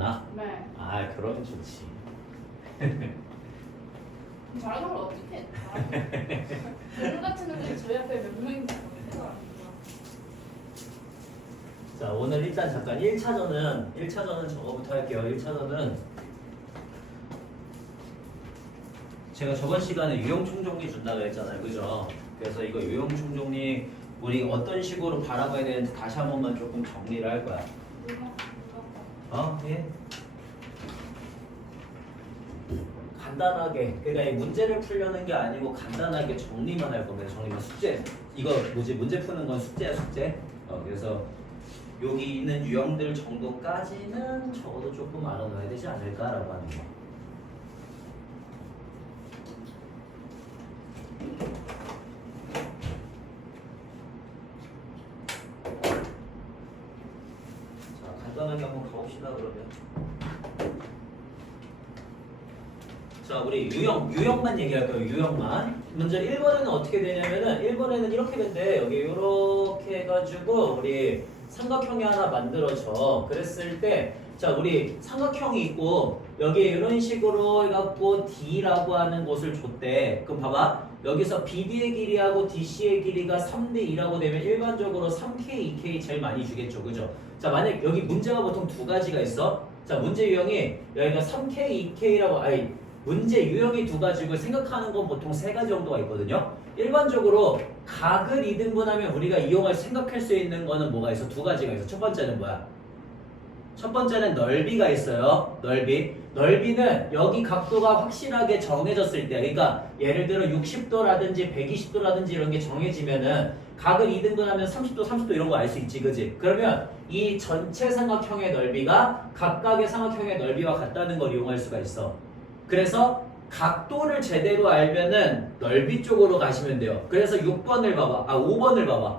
만나? 네. 아, 그러면 좋지. 잘하는 걸 어떻게 해? 오늘 같은 애들이 저희 앞에 몇 명인지 모르겠어요. 자, 오늘 일단 잠깐 1차전은 저거부터 할게요. 1차전은 제가 저번 시간에 유형충정리 준다고 했잖아요. 그죠? 그래서 이거 유형충정리 우리 어떤 식으로 바라봐야 되는지 다시 한 번만 조금 정리를 할 거야. 예? 간단하게, 그러니까 이 문제를 풀려는 게 아니고 간단하게 정리만 할 겁니다. 정리만. 숙제. 이거 뭐지? 문제 푸는 건 숙제야, 숙제. 그래서 여기 있는 유형들 정도까지는 적어도 조금 알아놔야 되지 않을까라고 하는 거. 자, 간단하게 한번 가봅시다, 그러면. 자, 우리 유형만 얘기할 거예요. 유형만. 먼저 1번에는 어떻게 되냐면은 1번에는 이렇게 된대. 여기 이렇게 해가지고 우리 삼각형이 하나 만들어져. 그랬을 때, 자, 우리 삼각형이 있고 여기 이런 식으로 해갖고 D라고 하는 곳을 줬대. 그럼 봐봐. 여기서 BD의 길이하고 DC의 길이가 3대 2라고 되면 일반적으로 3K, 2K 제일 많이 주겠죠. 그죠? 자, 만약 여기 문제가 보통 두 가지가 있어. 자, 문제 유형이 여기가 3K, 2K라고 문제 유형이 두 가지고 생각하는 건 보통 세 가지 정도가 있거든요. 일반적으로 각을 이등분하면 우리가 생각할 수 있는 거는 뭐가 있어? 두 가지가 있어. 첫 번째는 뭐야? 첫 번째는 넓이가 있어요. 넓이는 여기 각도가 확실하게 정해졌을 때, 그러니까 예를 들어 60도라든지 120도라든지 이런 게 정해지면은 각을 2등분하면 30도, 30도 이런 거 알 수 있지, 그지? 그러면 이 전체 삼각형의 넓이가 각각의 삼각형의 넓이와 같다는 걸 이용할 수가 있어. 그래서 각도를 제대로 알면은 넓이 쪽으로 가시면 돼요. 그래서 6번을 봐봐. 5번을 봐봐.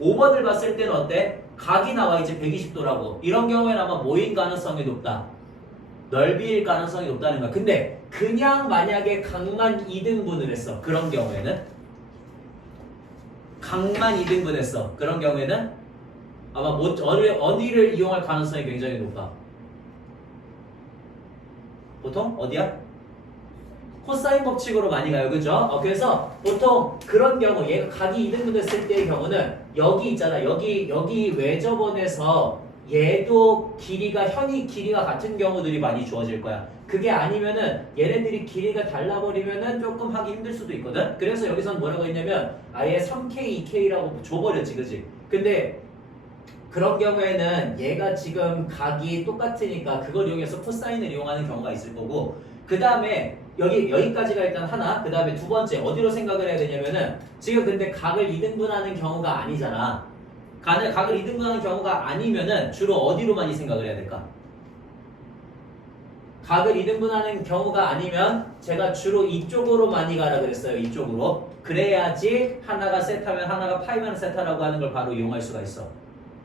5번을 봤을 때는 어때? 각이 나와 있지, 120도라고. 이런 경우에는 아마 뭐일 가능성이 높다? 넓이일 가능성이 높다는 거야. 근데 그냥 만약에 각만 2등분을 했어. 그런 경우에는 각만 2등분 했어. 그런 경우에는 아마 어디를 이용할 가능성이 굉장히 높아. 보통 어디야? 코사인 법칙으로 많이 가요. 그죠? 그래서 보통 그런 경우 얘가 각이 2등분 됐을 때의 경우는 여기 있잖아. 여기 외접원에서 얘도 현이 길이가 같은 경우들이 많이 주어질 거야. 그게 아니면은 얘네들이 길이가 달라버리면은 조금 하기 힘들 수도 있거든. 그래서 여기선 뭐라고 했냐면 아예 3K, 2K라고 줘버렸지. 그지? 근데 그런 경우에는 얘가 지금 각이 똑같으니까 그걸 이용해서 코사인을 이용하는 경우가 있을 거고, 그 다음에 여기까지가 일단 하나, 그 다음에 두 번째 어디로 생각을 해야 되냐면은 지금 근데 각을 2등분하는 경우가 아니잖아. 각을 2등분하는 경우가 아니면은 주로 어디로 많이 생각을 해야 될까? 각을 2등분하는 경우가 아니면 제가 주로 이쪽으로 많이 가라 그랬어요. 이쪽으로. 그래야지 하나가 세타면 하나가 파이만 세타라고 하는 걸 바로 이용할 수가 있어.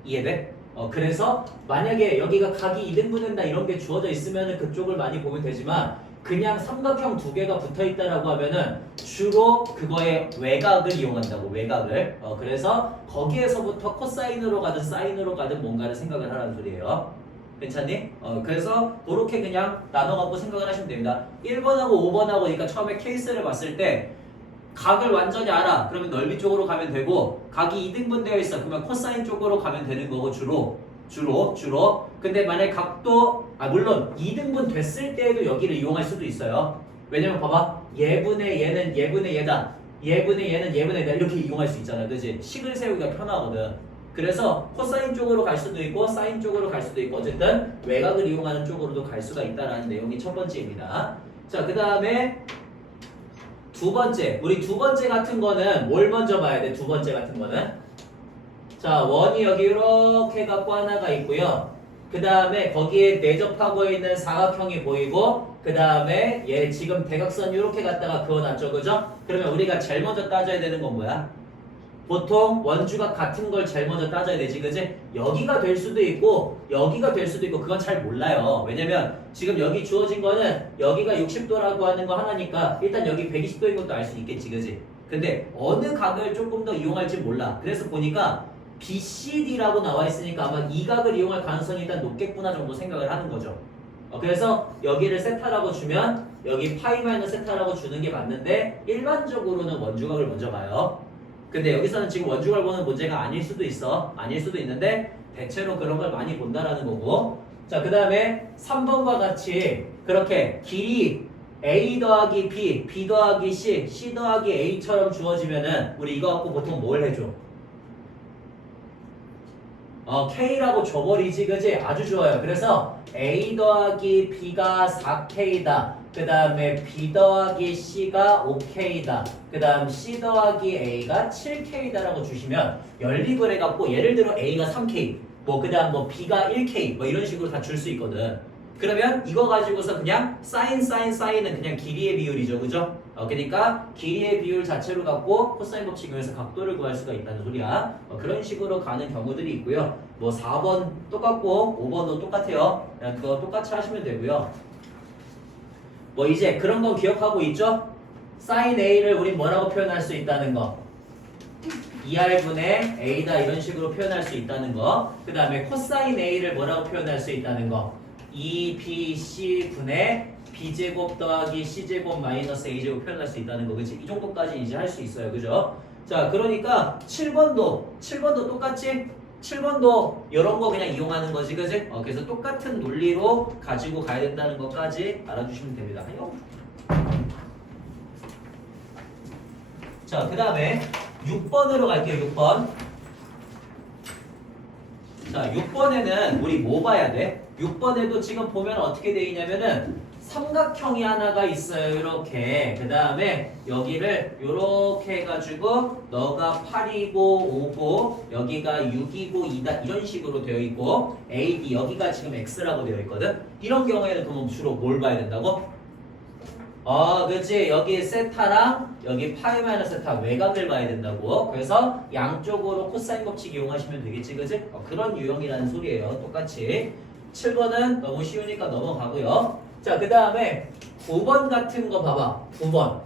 이해돼? 그래서 만약에 여기가 각이 2등분된다 이런 게 주어져 있으면 그쪽을 많이 보면 되지만 그냥 삼각형 두 개가 붙어 있다라고 하면은 주로 그거의 외곽을 이용한다고, 외곽을. 그래서 거기에서부터 코사인으로 가든 사인으로 가든 뭔가를 생각을 하라는 소리예요. 괜찮니? 그래서 그렇게 그냥 나눠갖고 생각을 하시면 됩니다. 1번하고 5번하고 그러니까 처음에 케이스를 봤을 때 각을 완전히 알아. 그러면 넓이 쪽으로 가면 되고, 각이 2등분 되어 있어. 그러면 코사인 쪽으로 가면 되는 거고, 주로. 근데 만약 각도, 물론 2등분 됐을 때에도 여기를 이용할 수도 있어요. 왜냐면 봐봐. 얘분의 얘는 얘분의 얘다. 얘분의 얘는 얘분의 얘다. 이렇게 이용할 수 있잖아. 그지? 식을 세우기가 편하거든. 그래서 코사인 쪽으로 갈 수도 있고, 사인 쪽으로 갈 수도 있고, 어쨌든 외곽을 이용하는 쪽으로도 갈 수가 있다는 내용이 첫 번째입니다. 자, 그 다음에 두 번째, 우리 두 번째 같은 거는 뭘 먼저 봐야 돼? 두 번째 같은 거는 자, 원이 여기 이렇게 갖고 하나가 있고요. 그 다음에 거기에 내접하고 있는 사각형이 보이고, 그 다음에 얘 지금 대각선 이렇게 갖다가 그어놨죠, 그죠? 그러면 우리가 제일 먼저 따져야 되는 건 뭐야? 보통 원주가 같은 걸 제일 먼저 따져야 되지, 그지? 여기가 될 수도 있고 여기가 될 수도 있고 그건 잘 몰라요. 왜냐면 지금 여기 주어진 거는 여기가 60도라고 하는 거 하나니까 일단 여기 120도인 것도 알 수 있겠지, 그지? 근데 어느 각을 조금 더 이용할지 몰라. 그래서 보니까 BCD라고 나와 있으니까 아마 이 각을 이용할 가능성이 일단 높겠구나 정도 생각을 하는 거죠. 그래서 여기를 세타라고 주면 여기 파이 마이너스 세타라고 주는 게 맞는데 일반적으로는 원주각을 먼저 봐요. 근데 여기서는 지금 원주각을 보는 문제가 아닐 수도 있어. 아닐 수도 있는데 대체로 그런 걸 많이 본다라는 거고. 자, 그 다음에 3번과 같이 그렇게 길이 A 더하기 B, B 더하기 C, C 더하기 A처럼 주어지면은 우리 이거 갖고 보통 뭘 해줘? K라고 줘버리지, 그지? 아주 좋아요. 그래서 A 더하기 B가 4K다. 그 다음에 B 더하기 C가 5K다. 그 다음 C 더하기 A가 7K다라고 주시면 연립을 해갖고 예를 들어 A가 3K, 그 다음 B가 1K, 이런 식으로 다 줄 수 있거든. 그러면 이거 가지고서 그냥 사인은 그냥 길이의 비율이죠, 그죠? 그러니까 길이의 비율 자체로 갖고 코사인 법칙 이용해서 각도를 구할 수가 있다는 소리야. 그런 식으로 가는 경우들이 있고요. 4번 똑같고 5번도 똑같아요. 그냥 그거 똑같이 하시면 되고요. 이제 그런 거 기억하고 있죠? 사인 A를 우리 뭐라고 표현할 수 있다는 거. 2R분의 A다 이런 식으로 표현할 수 있다는 거. 그 다음에 코사인 A를 뭐라고 표현할 수 있다는 거. 2BC분의 B제곱 더하기 C제곱 마이너스 A제곱 표현할 수 있다는 거. 그치? 이 정도까지 이제 할 수 있어요. 그죠? 자, 그러니까 7번도 똑같이 7번도 이런 거 그냥 이용하는 거지. 그치? 그래서 똑같은 논리로 가지고 가야 된다는 것까지 알아주시면 됩니다. 자, 그 다음에 6번으로 갈게요. 6번. 자, 6번에는 우리 뭐 봐야 돼? 6번에도 지금 보면 어떻게 돼 있냐면은 삼각형이 하나가 있어요. 이렇게. 그 다음에 여기를 이렇게 해가지고 너가 8이고 5고 여기가 6이고 2다 이런 식으로 되어 있고 A, B 여기가 지금 X라고 되어 있거든. 이런 경우에는 그럼 주로 뭘 봐야 된다고? 그치. 여기 세타랑 여기 파이 마이너스 세타 외곽을 봐야 된다고. 그래서 양쪽으로 코사인 법칙 이용하시면 되겠지, 그치? 그런 유형이라는 소리예요. 똑같이. 7번은 너무 쉬우니까 넘어가고요. 자, 그 다음에 9번 같은 거 봐봐. 9번.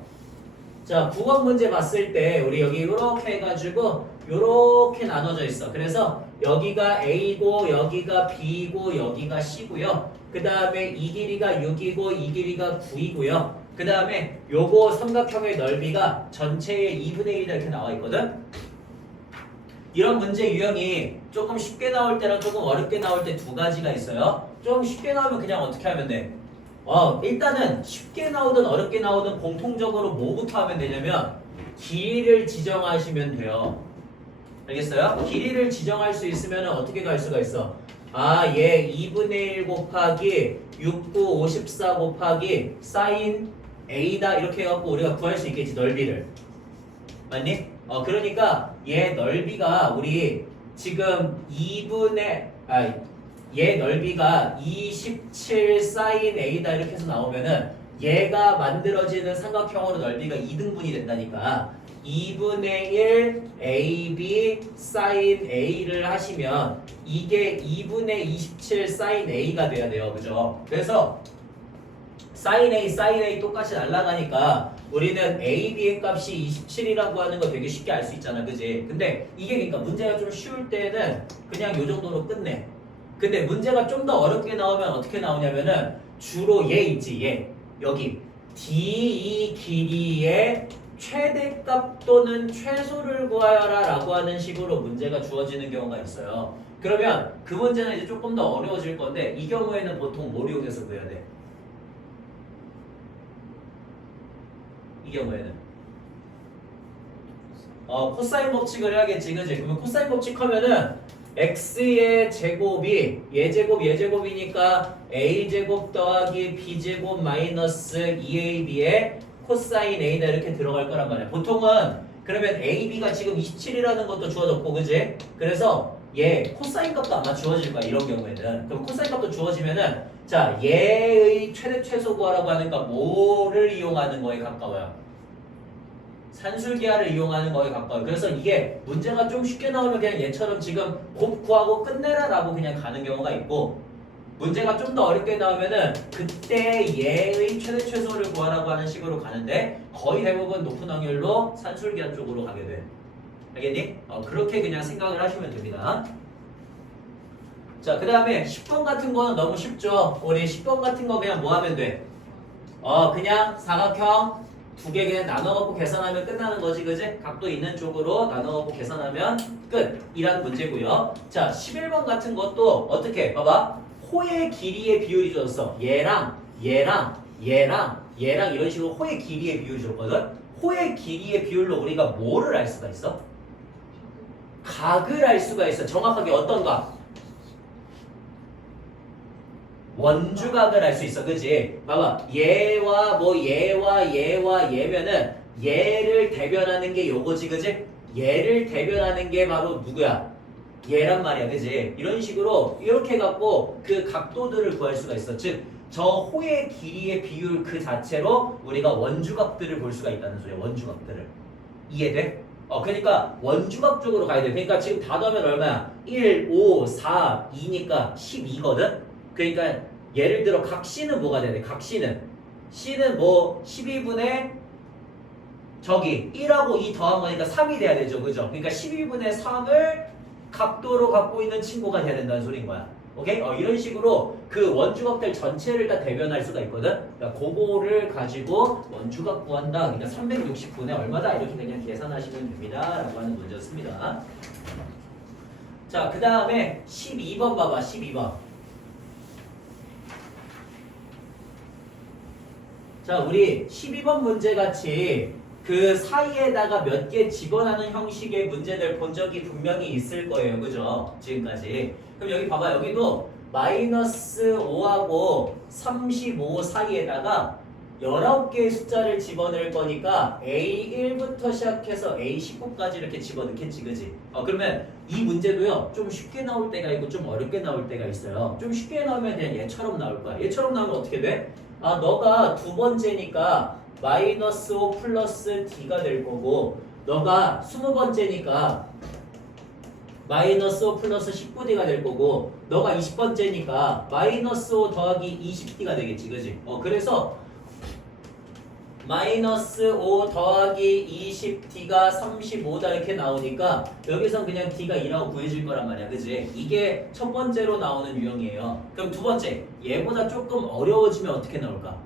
자, 9번 문제 봤을 때 우리 여기 이렇게 해가지고 이렇게 나눠져 있어. 그래서 여기가 A고 여기가 B고 여기가 C고요. 그 다음에 이 길이가 6이고 이 길이가 9이고요. 그 다음에 요거 삼각형의 넓이가 전체의 2분의 1이다 이렇게 나와 있거든. 이런 문제 유형이 조금 쉽게 나올 때랑 조금 어렵게 나올 때 두 가지가 있어요. 좀 쉽게 나오면 그냥 어떻게 하면 돼? 일단은 쉽게 나오든 어렵게 나오든 공통적으로 뭐부터 하면 되냐면 길이를 지정하시면 돼요. 알겠어요? 길이를 지정할 수 있으면 어떻게 갈 수가 있어? 얘 2분의 1 곱하기 6, 9, 54 곱하기 사인 A다 이렇게 해갖고 우리가 구할 수 있겠지, 넓이를. 맞니? 그러니까 얘 넓이가 우리 지금 얘 넓이가 27 사인 A다 이렇게 해서 나오면은 얘가 만들어지는 삼각형으로 넓이가 2등분이 된다니까 2분의 1 AB 사인 A를 하시면 이게 2분의 27 사인 A가 돼야 돼요. 그죠? 그래서 사인 A 똑같이 날아가니까 우리는 AB의 값이 27이라고 하는 거 되게 쉽게 알 수 있잖아. 그지? 근데 이게 그러니까 문제가 좀 쉬울 때는 그냥 요 정도로 끝내. 근데 문제가 좀 더 어렵게 나오면 어떻게 나오냐면은 주로 얘 있지, 얘. 여기 D2 길이의 최대값 또는 최소를 구하여라 라고 하는 식으로 문제가 주어지는 경우가 있어요. 그러면 그 문제는 이제 조금 더 어려워질 건데 이 경우에는 보통 뭘 이용해서 구해야 돼? 이 경우에는 코사인 법칙을 해야겠지, 그지? 그러면 코사인 법칙 하면은 x의 제곱이 얘제곱이니까 a제곱 더하기 b제곱 마이너스 2ab의 코사인 a다 이렇게 들어갈 거란 말이야. 보통은 그러면 ab가 지금 27이라는 것도 주어졌고, 그지? 그래서 얘 코사인 값도 아마 주어질 거야, 이런 경우에는. 그럼 코사인 값도 주어지면은 자, 얘의 최대 최소 구하라고 하니까 뭐를 이용하는 거에 가까워요? 산술기하를 이용하는 거에 가까워요. 그래서 이게 문제가 좀 쉽게 나오면 그냥 얘처럼 지금 곱 구하고 끝내라 라고 그냥 가는 경우가 있고, 문제가 좀 더 어렵게 나오면은 그때 얘의 최대 최소를 구하라고 하는 식으로 가는데 거의 대부분 높은 확률로 산술기하 쪽으로 가게 돼. 알겠니? 그렇게 그냥 생각을 하시면 됩니다. 자, 그 다음에 10번 같은 거는 너무 쉽죠? 우리 10번 같은 거 그냥 뭐 하면 돼? 그냥 사각형 두 개 그냥 나눠갖고 계산하면 끝나는 거지, 그지? 각도 있는 쪽으로 나눠갖고 계산하면 끝! 이란 문제고요. 자, 11번 같은 것도 어떻게? 봐봐. 호의 길이의 비율이 줬어. 얘랑 이런 식으로 호의 길이의 비율이 줬거든? 호의 길이의 비율로 우리가 뭐를 알 수가 있어? 각을 알 수가 있어. 정확하게 어떤 각? 원주각을 알 수 있어, 그지? 봐봐, 얘와 얘면은 얘를 대변하는 게 요거지, 그지? 얘를 대변하는 게 바로 누구야? 얘란 말이야, 그지? 이런 식으로 이렇게 해갖고 그 각도들을 구할 수가 있어. 즉, 저 호의 길이의 비율 그 자체로 우리가 원주각들을 볼 수가 있다는 소리야, 원주각들을. 이해돼? 그러니까 원주각 쪽으로 가야 돼. 그러니까 지금 다 더하면 얼마야? 1, 5, 4, 2니까 12거든? 그러니까 예를 들어 각 C는 뭐가 돼야 돼? 각 C는 뭐 12분의 저기 1하고 2 더한 거니까 3이 돼야 되죠. 그죠? 그러니까 12분의 3을 각도로 갖고 있는 친구가 돼야 된다는 소리인 거야. 오케이? 이런 식으로 그 원주각들 전체를 다 대변할 수가 있거든? 그러니까 그거를 가지고 원주각 구한다. 그러니까 360분의 얼마다? 이렇게 그냥 계산하시면 됩니다. 라고 하는 문제였습니다. 자, 그 다음에 12번 봐봐. 12번. 자, 우리 12번 문제 같이 그 사이에다가 몇 개 집어넣는 형식의 문제들 본 적이 분명히 있을 거예요. 그죠? 지금까지. 그럼 여기 봐봐. 여기도 마이너스 5하고 35 사이에다가 19개의 숫자를 집어넣을 거니까 A1부터 시작해서 A19까지 이렇게 집어넣겠지. 그지? 그러면 이 문제도요. 좀 쉽게 나올 때가 있고 좀 어렵게 나올 때가 있어요. 좀 쉽게 나오면 그냥 얘처럼 나올 거야. 얘처럼 나오면 어떻게 돼? 너가 두 번째니까 마이너스 5 플러스 D가 될 거고 너가 20번째니까 마이너스 5 플러스 19D가 될 거고 너가 20번째니까 마이너스 5 더하기 20D가 되겠지. 그지? 그래서 마이너스 5 더하기 20D가 35다 이렇게 나오니까 여기선 그냥 D가 2라고 구해질 거란 말이야. 그지? 이게 첫 번째로 나오는 유형이에요. 그럼 두 번째, 얘보다 조금 어려워지면 어떻게 나올까?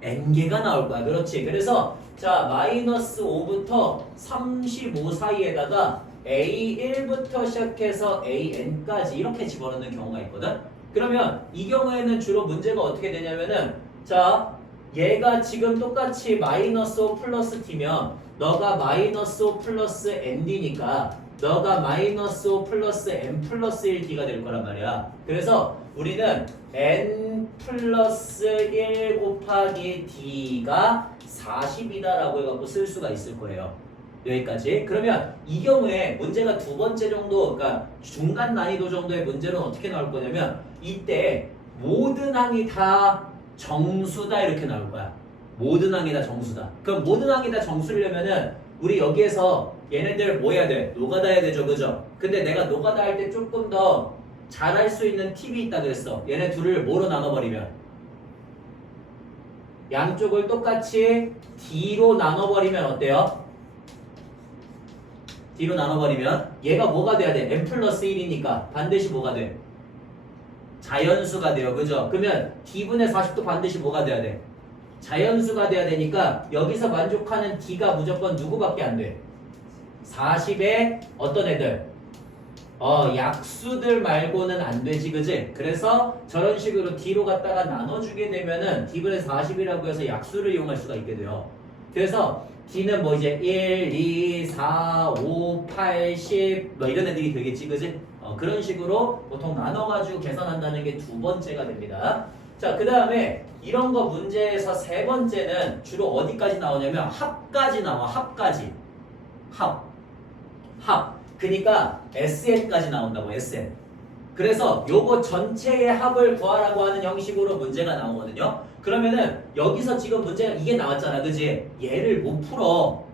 N개가 나올 거야. 그렇지. 그래서 자, 마이너스 5부터 35 사이에다가 A1부터 시작해서 AN까지 이렇게 집어넣는 경우가 있거든. 그러면 이 경우에는 주로 문제가 어떻게 되냐면은 자, 얘가 지금 똑같이 마이너스 5 플러스 T면 너가 마이너스 5 플러스 ND니까 너가 마이너스 5 플러스 N 플러스 1D가 될 거란 말이야. 그래서 우리는 N 플러스 1 곱하기 D가 40이다 라고 해갖고 쓸 수가 있을 거예요. 여기까지. 그러면 이 경우에 문제가 두 번째 정도, 그러니까 중간 난이도 정도의 문제는 어떻게 나올 거냐면 이때 모든 항이 다 정수다 이렇게 나올 거야. 모든 항이 다 정수다. 그럼 모든 항이 다 정수려면은 우리 여기에서 얘네들 뭐 해야 돼? 노가다 해야 되죠. 그죠? 근데 내가 노가다 할 때 조금 더 잘할 수 있는 팁이 있다 그랬어. 얘네 둘을 뭐로 나눠버리면? 양쪽을 똑같이 D로 나눠버리면 어때요? D로 나눠버리면 얘가 뭐가 돼야 돼? N 플러스 1이니까 반드시 뭐가 돼? 자연수가 돼요. 그죠? 그러면 D분의 40도 반드시 뭐가 돼야 돼? 자연수가 돼야 되니까 여기서 만족하는 D가 무조건 누구밖에 안 돼? 40의 어떤 애들? 약수들 말고는 안 되지. 그지? 그래서 저런 식으로 D로 갖다가 나눠주게 되면은 D분의 40이라고 해서 약수를 이용할 수가 있게 돼요. 그래서 D는 뭐 이제 1, 2, 4, 5, 8, 10 뭐 이런 애들이 되겠지. 그지? 그런 식으로 보통 나눠가지고 계산한다는 게 두 번째가 됩니다. 자, 그 다음에 이런 거 문제에서 세 번째는 주로 어디까지 나오냐면 합까지 나와. 합까지. 합. 그러니까 SN까지 나온다고. SN. 그래서 요거 전체의 합을 구하라고 하는 형식으로 문제가 나오거든요. 그러면은 여기서 지금 문제가 이게 나왔잖아. 그지? 얘를 못 풀어.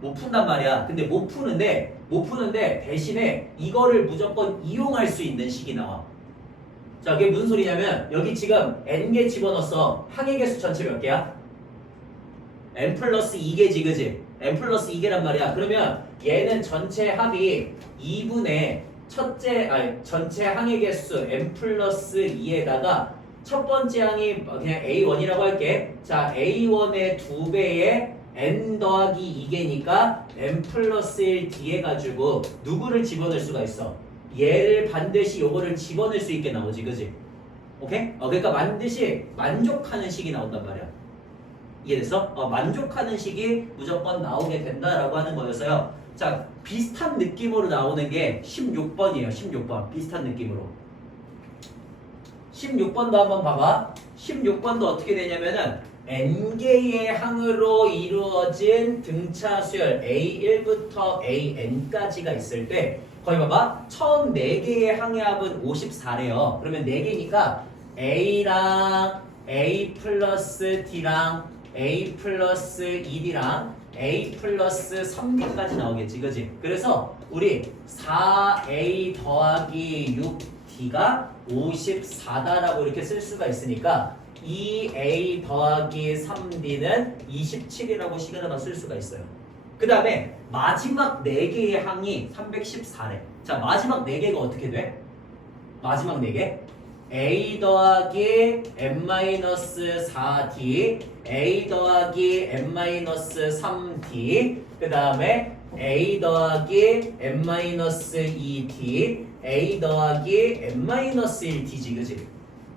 못 푼단 말이야. 근데 못 푸는데 대신에 이거를 무조건 이용할 수 있는 식이 나와. 자, 이게 무슨 소리냐면 여기 지금 N개 집어넣었어. 항의 개수 전체 몇 개야? n 플러스 2개지 그지? n 플러스 2개란 말이야. 그러면 얘는 전체 합이 2분의 전체 항의 개수 n 플러스 2에다가 첫 번째 항이 그냥 a1이라고 할게. 자, a1의 2배의 n 더하기 2개니까 n 플러스 1 뒤에 가지고 누구를 집어넣을 수가 있어? 얘를 반드시 요거를 집어넣을 수 있게 나오지 그지? 오케이? 그러니까 반드시 만족하는 식이 나온단 말이야. 이해됐어? 만족하는 식이 무조건 나오게 된다라고 하는 거였어요. 자, 비슷한 느낌으로 나오는 게 16번이에요. 16번. 비슷한 느낌으로. 16번도 한번 봐봐. 16번도 어떻게 되냐면은 n개의 항으로 이루어진 등차 수열 a1부터 an까지가 있을 때 거기 봐봐. 처음 4개의 항의 합은 54래요. 그러면 4개니까 a랑 a 플러스 d랑 a 플러스 1이랑 a 플러스 3b까지 나오겠지 그지? 그래서 우리 4a 더하기 6d가 54다라고 이렇게 쓸 수가 있으니까 2a 더하기 3d는 27이라고 시그널을 쓸 수가 있어요. 그 다음에 마지막 4개의 항이 314래. 자, 마지막 4개가 어떻게 돼? 마지막 4개 a 더하기 n-4d a 더하기 n-3d 그 다음에 a 더하기 n-2d a 더하기 n-1d지 그지?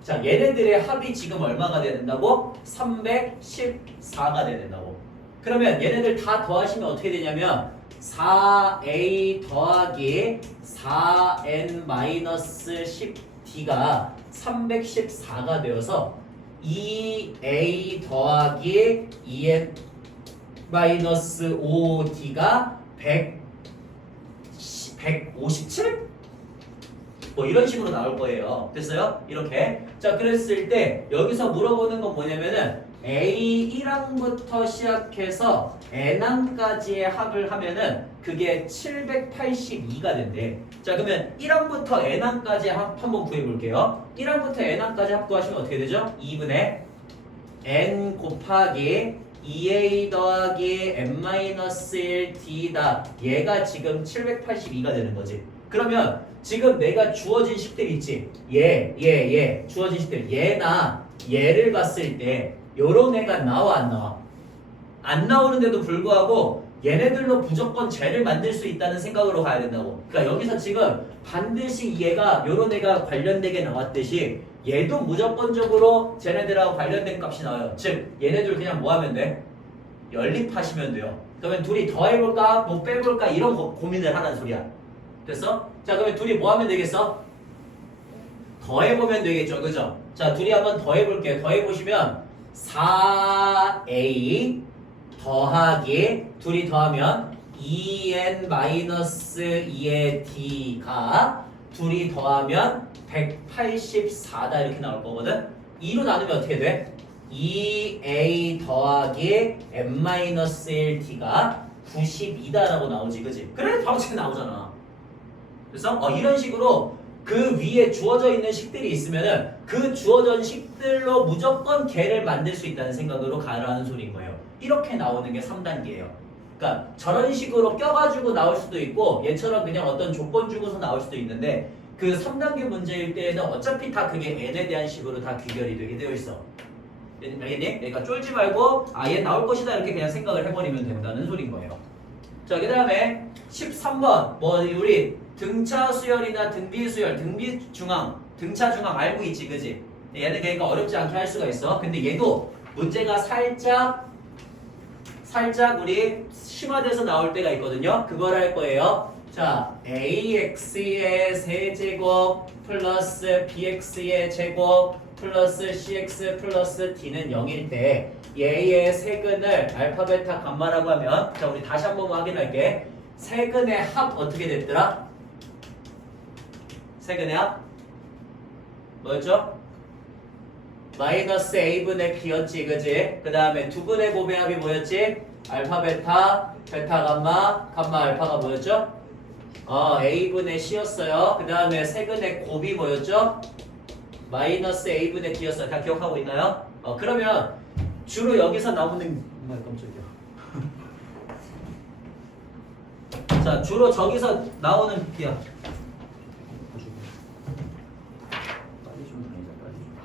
자, 얘네들의 합이 지금 얼마가 돼야 된다고? 314가 돼야 된다고. 그러면 얘네들 다 더하시면 어떻게 되냐면 4a 더하기 4n-10d가 314가 되어서 2a 더하기 2n-5d가 157? 뭐 이런 식으로 나올 거예요. 됐어요? 이렇게. 자, 그랬을 때 여기서 물어보는 건 뭐냐면은 A1항부터 시작해서 N항까지의 합을 하면은 그게 782가 된대. 자, 그러면 1항부터 N항까지 합 한번 구해볼게요. 1항부터 N항까지 합 구하시면 어떻게 되죠? 2분의 N 곱하기 2A 더하기 N-1D다. 얘가 지금 782가 되는 거지. 그러면 지금 내가 주어진 식들 있지? 얘 주어진 식들 얘나 얘를 봤을 때 요런 애가 나와 안 나와? 안 나오는데도 불구하고 얘네들로 무조건 쟤를 만들 수 있다는 생각으로 가야 된다고. 그러니까 여기서 지금 반드시 얘가 요런 애가 관련되게 나왔듯이 얘도 무조건적으로 쟤네들하고 관련된 값이 나와요. 즉 얘네들 그냥 뭐 하면 돼? 연립하시면 돼요. 그러면 둘이 더해볼까 뭐 빼볼까 이런 고민을 하라는 소리야. 됐어? 자, 그러면 둘이 뭐 하면 되겠어? 더해보면 되겠죠, 그죠? 자, 둘이 한번 더해볼게요. 더해보시면 4a 더하기 둘이 더하면 2n-2의 d가 둘이 더하면 184다 이렇게 나올 거거든? 2로 나누면 어떻게 돼? 2a 더하기 n-1d가 92다라고 나오지, 그지? 그래, 바로 지금 나오잖아. 그래서 이런 식으로 그 위에 주어져 있는 식들이 있으면은 그 주어진 식들로 무조건 걔를 만들 수 있다는 생각으로 가라는 소리인 거예요. 이렇게 나오는 게 3단계예요. 그러니까 저런 식으로 껴가지고 나올 수도 있고 얘처럼 그냥 어떤 조건 주고서 나올 수도 있는데 그 3단계 문제일 때에는 어차피 다 그게 n에 대한 식으로 다 귀결이 되게 되어 있어. 알겠니? 그러니까 쫄지 말고 얘 나올 것이다 이렇게 그냥 생각을 해버리면 된다는 소리인 거예요. 자, 그 다음에 13번 뭐 우리 등차 수열이나 등비 수열, 등비 중앙, 등차 중앙 알고 있지, 그지? 얘는 그러니까 어렵지 않게 할 수가 있어. 근데 얘도 문제가 살짝 우리 심화돼서 나올 때가 있거든요. 그걸 할 거예요. 자, ax의 세제곱 플러스 bx의 제곱 플러스 cx 플러스 d는 0일 때 얘의 세근을 알파, 베타, 감마라고 하면 자, 우리 다시 한번 확인할게. 세근의 합 어떻게 됐더라? 세근의 합 뭐였죠? 마이너스 a분의 b였지, 그지? 그 다음에 두분의 곱의 합이 뭐였지? 알파, 베타, 베타, 감마, 감마, 알파가 뭐였죠? a분의 c였어요. 그 다음에 세근의 곱이 뭐였죠? 마이너스 a분의 d였어요. 다 기억하고 있나요? 그러면 주로 여기서 나오는 깜짝이야. 자, 주로 저기서 나오는 야. 빨리 좀 다니자, 빨리 좀.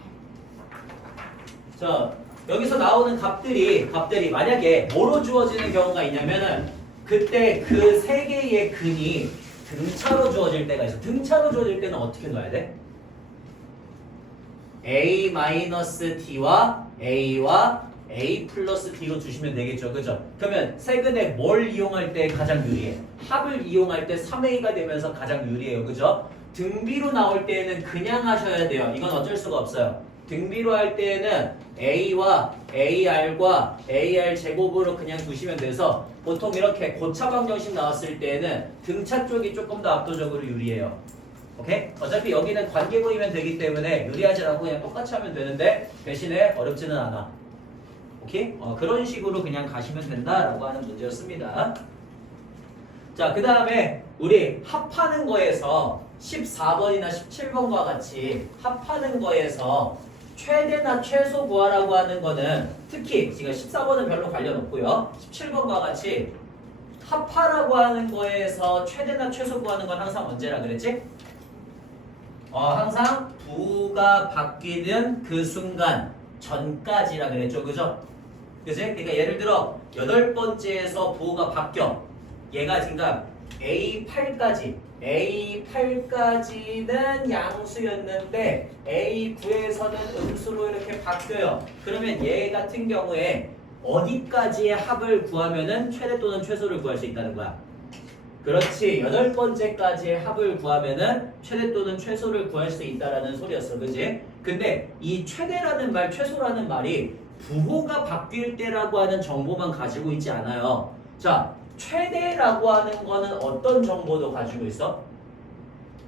자, 여기서 나오는 값들이 만약에 뭐로 주어지는 경우가 있냐면은 그때 그 세 개의 근이 등차로 주어질 때가 있어. 등차로 주어질 때는 어떻게 넣어야 돼? a-t와 a와 a 플러스 d로 주시면 되겠죠. 그죠? 그러면 세근에 뭘 이용할 때 가장 유리해? 합을 이용할 때 3a가 되면서 가장 유리해요. 그죠? 등비로 나올 때에는 그냥 하셔야 돼요. 이건 어쩔 수가 없어요. 등비로 할 때에는 a와 ar과 ar 제곱으로 그냥 두시면 돼서 보통 이렇게 고차 방정식 나왔을 때에는 등차 쪽이 조금 더 압도적으로 유리해요. 오케이? 어차피 여기는 관계 보이면 되기 때문에 유리하지 않고 그냥 똑같이 하면 되는데 대신에 어렵지는 않아. 오케이? 그런 식으로 그냥 가시면 된다라고 하는 문제였습니다. 자, 그 다음에 우리 합하는 거에서 14번이나 17번과 같이 합하는 거에서 최대나 최소 구하라고 하는 거는 특히 지금 14번은 별로 관련 없고요. 17번과 같이 합하라고 하는 거에서 최대나 최소 구하는 건 항상 언제라 그랬지? 항상 부가 바뀌는 그 순간 전까지라 그랬죠. 그죠? 그치? 그러니까 예를 들어 8번째에서 부호가 바뀌어. 얘가 지금 A8까지는 양수였는데 A9에서는 음수로 이렇게 바뀌어요. 그러면 얘 같은 경우에 어디까지의 합을 구하면은 최대 또는 최소를 구할 수 있다는 거야. 그렇지. 8번째까지의 합을 구하면은 최대 또는 최소를 구할 수 있다라는 소리였어. 그지? 근데 이 최대라는 말, 최소라는 말이 부호가 바뀔 때라고 하는 정보만 가지고 있지 않아요. 자, 최대라고 하는 거는 어떤 정보도 가지고 있어?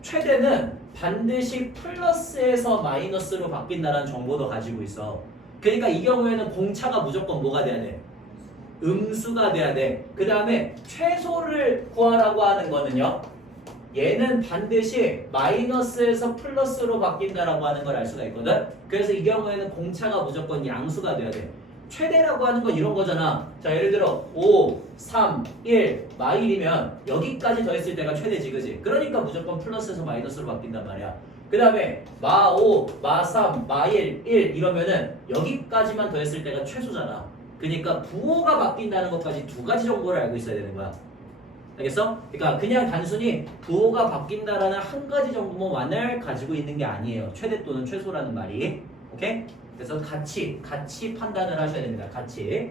최대는 반드시 플러스에서 마이너스로 바뀐다는 정보도 가지고 있어. 그러니까 이 경우에는 공차가 무조건 뭐가 돼야 돼? 음수가 돼야 돼. 그 다음에 최소를 구하라고 하는 거는요. 얘는 반드시 마이너스에서 플러스로 바뀐다라고 하는 걸 알 수가 있거든. 그래서 이 경우에는 공차가 무조건 양수가 돼야 돼. 최대라고 하는 건 이런 거잖아. 자, 예를 들어 5, 3, 1, 마1이면 여기까지 더했을 때가 최대지, 그지? 그러니까 무조건 플러스에서 마이너스로 바뀐단 말이야. 그 다음에 마5, 마3, 마1, 1 이러면은 여기까지만 더했을 때가 최소잖아. 그러니까 부호가 바뀐다는 것까지 두 가지 정보를 알고 있어야 되는 거야. 알겠어? 그러니까 그냥 단순히 부호가 바뀐다라는 한 가지 정보만을 가지고 있는 게 아니에요. 최대 또는 최소라는 말이. 오케이? 그래서 같이 판단을 하셔야 됩니다. 같이.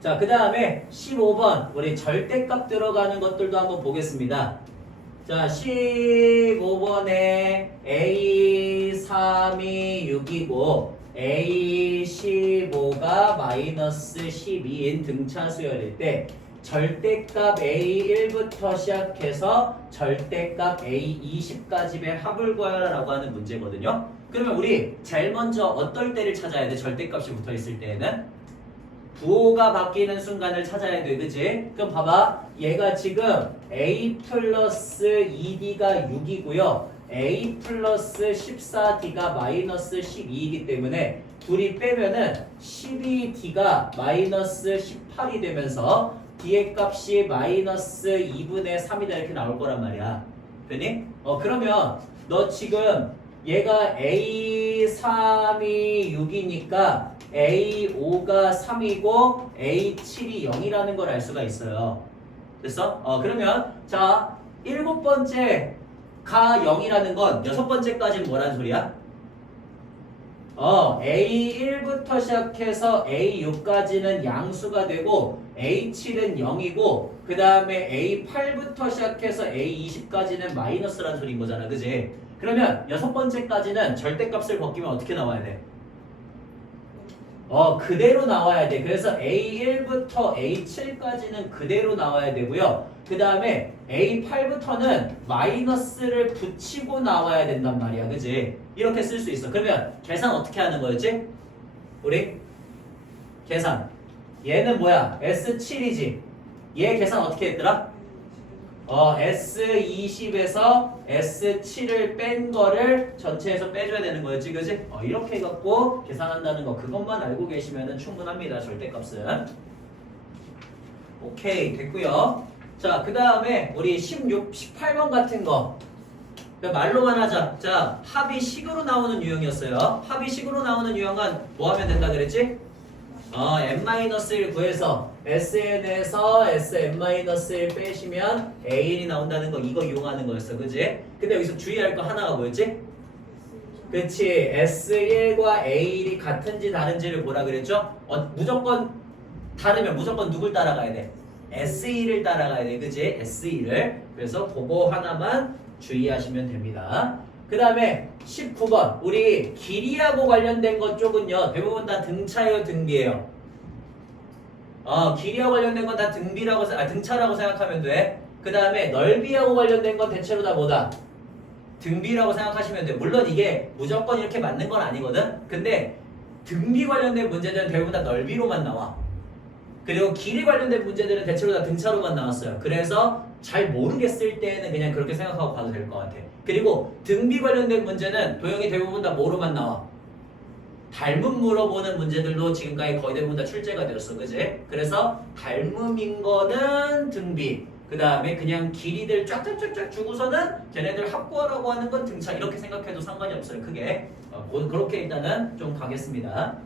자, 그 다음에 15번 우리 절대값 들어가는 것들도 한번 보겠습니다. 자, 15번에 A3이 6이고 A15가 마이너스 12인 등차수열일 때 절대값 A1부터 시작해서 절대값 A20까지의 합을 구하라고 하는 문제거든요. 그러면 우리 제일 먼저 어떨 때를 찾아야 돼? 절대값이 붙어 있을 때에는 부호가 바뀌는 순간을 찾아야 돼. 그치? 그럼 봐봐. 얘가 지금 A 플러스 2D가 6이고요. A 플러스 14D가 마이너스 12이기 때문에 둘이 빼면은 12D가 마이너스 18이 되면서 D의 값이 마이너스 2분의 3이다 이렇게 나올 거란 말이야. 되니? 그러면 너 지금 얘가 A3이 6이니까 A5가 3이고 A7이 0이라는 걸 알 수가 있어요. 됐어? 그러면 자 7번째 가 0이라는 건 6번째까지는 뭐라는 소리야? A1부터 시작해서 A6까지는 양수가 되고 A7은 0이고 그 다음에 A8부터 시작해서 A20까지는 마이너스라는 소리인 거잖아. 그지? 그러면 6번째까지는 절대값을 벗기면 어떻게 나와야 돼? 그대로 나와야 돼. 그래서 A1부터 A7까지는 그대로 나와야 되고요. 그 다음에 A8부터는 마이너스를 붙이고 나와야 된단 말이야. 그지? 이렇게 쓸 수 있어. 그러면 계산 어떻게 하는 거였지? 우리? 계산. 얘는 뭐야? S7이지? 얘 계산 어떻게 했더라? S20에서 S7을 뺀 거를 전체에서 빼줘야 되는 거였지, 그지? 이렇게 해갖고 계산한다는 거 그것만 알고 계시면 충분합니다. 절대값은. 오케이, 됐고요. 자, 그 다음에 우리 18번 같은 거. 말로만 하자. 자, 합이 식으로 나오는 유형이었어요. 합이 식으로 나오는 유형은 뭐 하면 된다 그랬지? n-1 구해서 sn에서 sn-1 빼시면 a1이 나온다는 거 이거 이용하는 거였어. 그지? 근데 여기서 주의할 거 하나가 뭐였지? 그치. s1과 a1이 같은지 다른지를 뭐라 그랬죠? 무조건 다르면 무조건 누굴 따라가야 돼? s2를 따라가야 돼. 그치? s2를. 그래서 그거 하나만 주의하시면 됩니다. 그 다음에 19번 우리 길이하고 관련된 것 쪽은요 대부분 다 등차예요 등비예요? 길이하고 관련된 건 다 등차라고 생각하면 돼. 그 다음에 넓이하고 관련된 건 대체로 다 뭐다? 등비라고 생각하시면 돼. 물론 이게 무조건 이렇게 맞는 건 아니거든. 근데 등비 관련된 문제들은 대부분 다 넓이로만 나와. 그리고 길이 관련된 문제들은 대체로 다 등차로만 나왔어요. 그래서 잘 모르겠을 때는 그냥 그렇게 생각하고 봐도 될 것 같아. 그리고 등비 관련된 문제는 도형이 대부분 다 뭐로만 나와? 닮음 물어보는 문제들도 지금까지 거의 대부분 다 출제가 되었어. 그지? 그래서 닮음인 거는 등비. 그 다음에 그냥 길이들 쫙쫙쫙쫙 주고서는 걔네들 합구하라고 하는 건 등차. 이렇게 생각해도 상관이 없어요. 크게. 그렇게 일단은 좀 가겠습니다.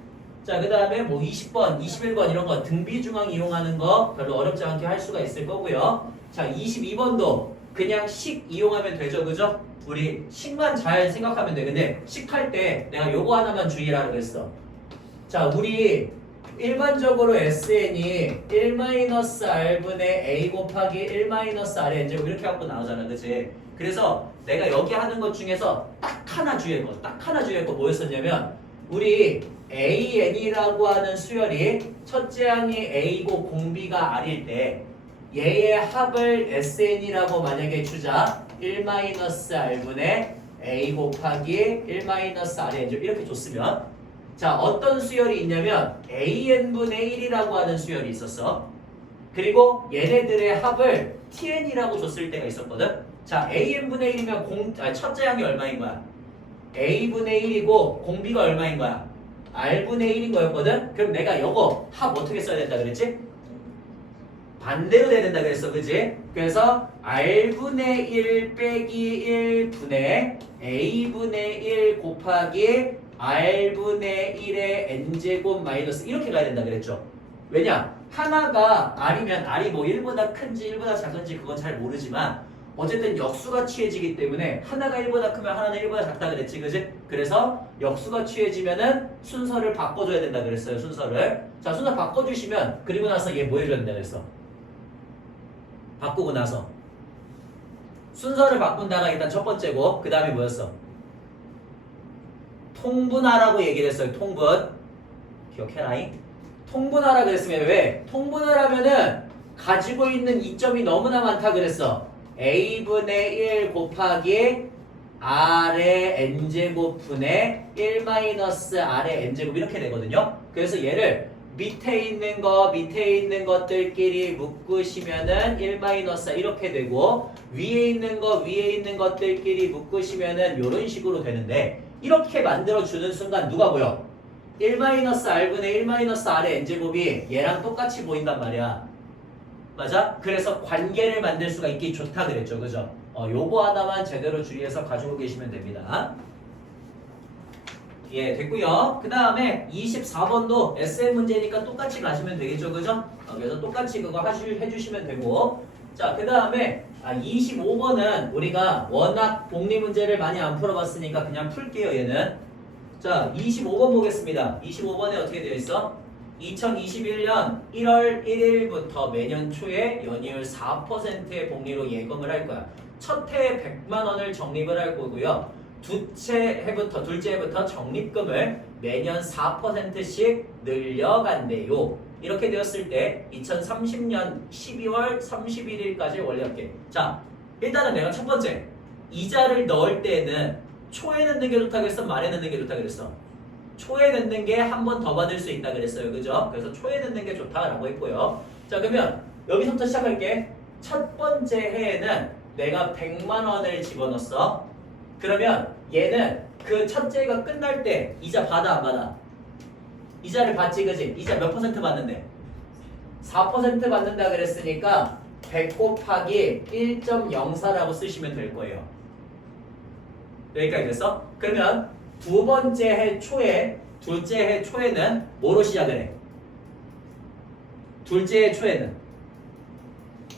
자, 그 다음에 뭐 20번, 21번 이런 거 등비 중앙 이용하는 거 별로 어렵지 않게 할 수가 있을 거고요. 자, 22번도 그냥 식 이용하면 되죠. 그죠? 우리 식만 잘 생각하면 돼. 근데 식 할 때 내가 요거 하나만 주의하라고 그랬어. 자, 우리 일반적으로 SN이 1-R분의 A 곱하기 1-R의 n제곱 이렇게 갖고 나오잖아. 그치? 그래서 내가 여기 하는 것 중에서 딱 하나 주의했고 딱 하나 주의했고 뭐였었냐면 우리 AN이라고 하는 수열이 첫째 항이 A고 공비가 R일 때 얘의 합을 SN이라고 만약에 주자 1-R분의 A 곱하기 1-R의 n제곱 이렇게 줬으면 자 어떤 수열이 있냐면 AN분의 1이라고 하는 수열이 있었어. 그리고 얘네들의 합을 TN이라고 줬을 때가 있었거든. 자 AN분의 1이면 첫째 항이 얼마인 거야? A분의 1이고 공비가 얼마인 거야? R분의 1인 거였거든? 그럼 내가 이거 합 어떻게 써야 된다 그랬지? 반대로 돼야 된다 그랬어. 그지? 그래서 R분의 1 빼기 1분의 A분의 1 곱하기 R분의 1의 n제곱 마이너스 이렇게 가야 된다 그랬죠? 왜냐? 하나가 R이면 R이 뭐 1보다 큰지 1보다 작은지 그건 잘 모르지만 어쨌든 역수가 취해지기 때문에 하나가 1보다 크면 하나는 1보다 작다 그랬지, 그지? 그래서 역수가 취해지면은 순서를 바꿔줘야 된다 그랬어요, 순서를. 자, 순서 바꿔주시면 그리고 나서 얘 뭐 해줘야 된다 그랬어? 바꾸고 나서 순서를 바꾼다가 일단 첫 번째고 그 다음에 뭐였어? 통분하라고 얘기를 했어요, 통분. 기억해라잉? 통분하라 그랬으면 왜? 통분을 하면은 가지고 있는 이점이 너무나 많다 그랬어. A분의 1 곱하기 R의 n제곱 분의 1-R의 n제곱 이렇게 되거든요. 그래서 얘를 밑에 있는 것들끼리 묶으시면은 1-R 이렇게 되고 위에 있는 것들끼리 묶으시면은 이런 식으로 되는데 이렇게 만들어주는 순간 누가 보여? 1-R분의 1-R의 n제곱이 얘랑 똑같이 보인단 말이야. 맞아? 그래서 관계를 만들 수가 있기 좋다 그랬죠. 그죠? 요거 하나만 제대로 주의해서 가지고 계시면 됩니다. 예, 됐고요. 그 다음에 24번도 SM 문제니까 똑같이 가시면 되겠죠. 그죠? 그래서 똑같이 그거 해주시면 되고 자, 그 다음에 25번은 우리가 워낙 복리 문제를 많이 안 풀어봤으니까 그냥 풀게요. 얘는 자, 25번 보겠습니다. 25번에 어떻게 되어 있어? 2021년 1월 1일부터 매년 초에 연이율 4%의 복리로 예금을 할 거야. 첫 해에 100만 원을 적립을 할 거고요. 둘째 해부터 적립금을 매년 4%씩 늘려간대요. 이렇게 되었을 때 2030년 12월 31일까지 원래 이렇게. 자, 일단은 내가 첫 번째 이자를 넣을 때는 초에 넣는 게 좋다 그랬어? 말에 넣는 게 좋다 그랬어? 초에 넣는 게 한 번 더 받을 수 있다 그랬어요. 그죠? 그래서 초에 넣는 게 좋다라고 했고요. 자, 그러면 여기서부터 시작할게. 첫 번째 해에는 내가 100만 원을 집어넣었어. 그러면 얘는 그 첫째가 끝날 때 이자 받아 안 받아? 이자를 받지 그지? 이자 몇 퍼센트 받는데? 4% 받는다 그랬으니까 100 곱하기 1.04라고 쓰시면 될 거예요. 여기까지 됐어? 그러면 두 번째 해 초에 둘째 해 초에는 뭐로 시작을 해? 둘째 해 초에는